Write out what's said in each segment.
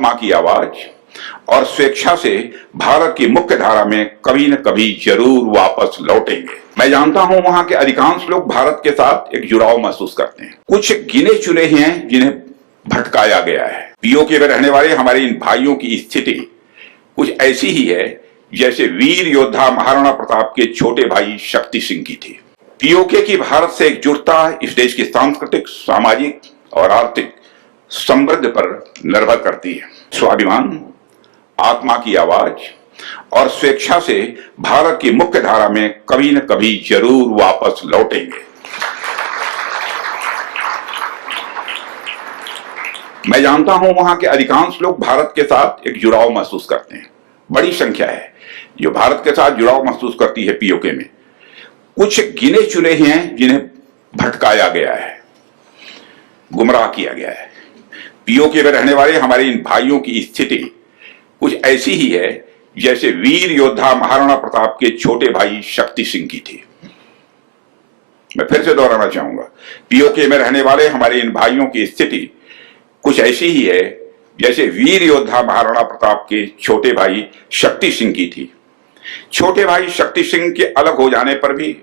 आत्मा की आवाज और स्वेच्छा से भारत की मुख्य धारा में कभी न कभी जरूर वापस लौटेंगे। मैं जानता हूं वहां के अधिकांश लोग भारत के साथ एक जुड़ाव महसूस करते हैं। कुछ गिने चुने ही हैं जिन्हें भटकाया गया है। पीओके में रहने वाले हमारे इन भाइयों की स्थिति कुछ ऐसी ही है जैसे वीर योद्धा महाराणा प्रताप के छोटे भाई शक्ति सिंह की थी। पीओके की भारत से एकजुटता इस देश की सांस्कृतिक, सामाजिक और आर्थिक समृद्धि पर निर्भर करती है। स्वाभिमान, आत्मा की आवाज और स्वेच्छा से भारत की मुख्य धारा में कभी न कभी जरूर वापस लौटेंगे। मैं जानता हूं वहां के अधिकांश लोग भारत के साथ एक जुड़ाव महसूस करते हैं। बड़ी संख्या है जो भारत के साथ जुड़ाव महसूस करती है। पीओके में कुछ गिने चुने ही हैं जिन्हें भटकाया गया है, गुमराह किया गया है। पीओके में रहने वाले हमारे इन भाइयों की स्थिति कुछ ऐसी ही है जैसे वीर योद्धा महाराणा प्रताप के छोटे भाई शक्ति सिंह की थी। मैं फिर से दोहराना चाहूंगा, पीओके में रहने वाले हमारे इन भाइयों की स्थिति कुछ ऐसी ही है जैसे वीर योद्धा महाराणा प्रताप के छोटे भाई शक्ति सिंह की थी। छोटे भाई शक्ति सिंह के अलग हो जाने पर भी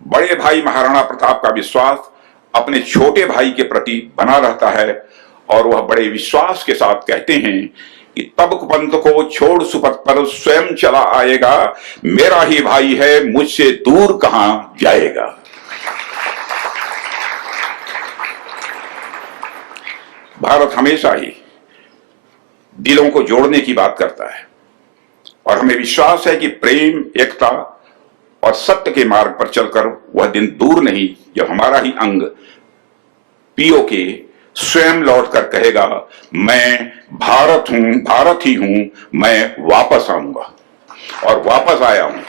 बड़े भाई महाराणा प्रताप का विश्वास अपने छोटे भाई के प्रति बना रहता है और वह बड़े विश्वास के साथ कहते हैं कि तब पंथ को छोड़ सुपथ पर स्वयं चला आएगा, मेरा ही भाई है मुझसे दूर कहां जाएगा। भारत हमेशा ही दिलों को जोड़ने की बात करता है और हमें विश्वास है कि प्रेम, एकता और सत्य के मार्ग पर चलकर वह दिन दूर नहीं जब हमारा ही अंग पीओके स्वयं लौट कर कहेगा, मैं भारत हूं, भारत ही हूं, मैं वापस आऊंगा। और वापस आया हूं,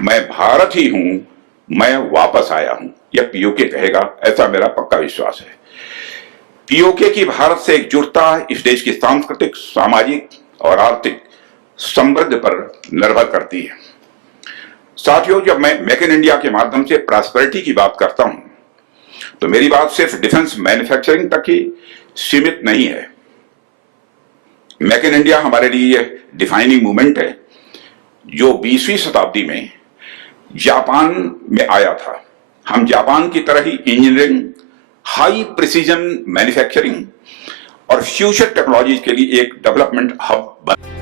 मैं भारत ही हूं, मैं वापस आया हूं, यह पीओके कहेगा, ऐसा मेरा पक्का विश्वास है। पीओके की भारत से एकजुटता इस देश की सांस्कृतिक, सामाजिक और आर्थिक समृद्धि पर निर्भर करती है। साथियों, जब मैं मेक इन इंडिया के माध्यम से प्रॉस्पेरिटी की बात करता हूं तो मेरी बात सिर्फ डिफेंस मैन्युफैक्चरिंग तक ही सीमित नहीं है। मेक इन इंडिया हमारे लिए डिफाइनिंग मूवमेंट है जो 20वीं शताब्दी में जापान में आया था। हम जापान की तरह ही इंजीनियरिंग, हाई प्रिसीजन मैन्युफैक्चरिंग और फ्यूचर टेक्नोलॉजी के लिए एक डेवलपमेंट हब बन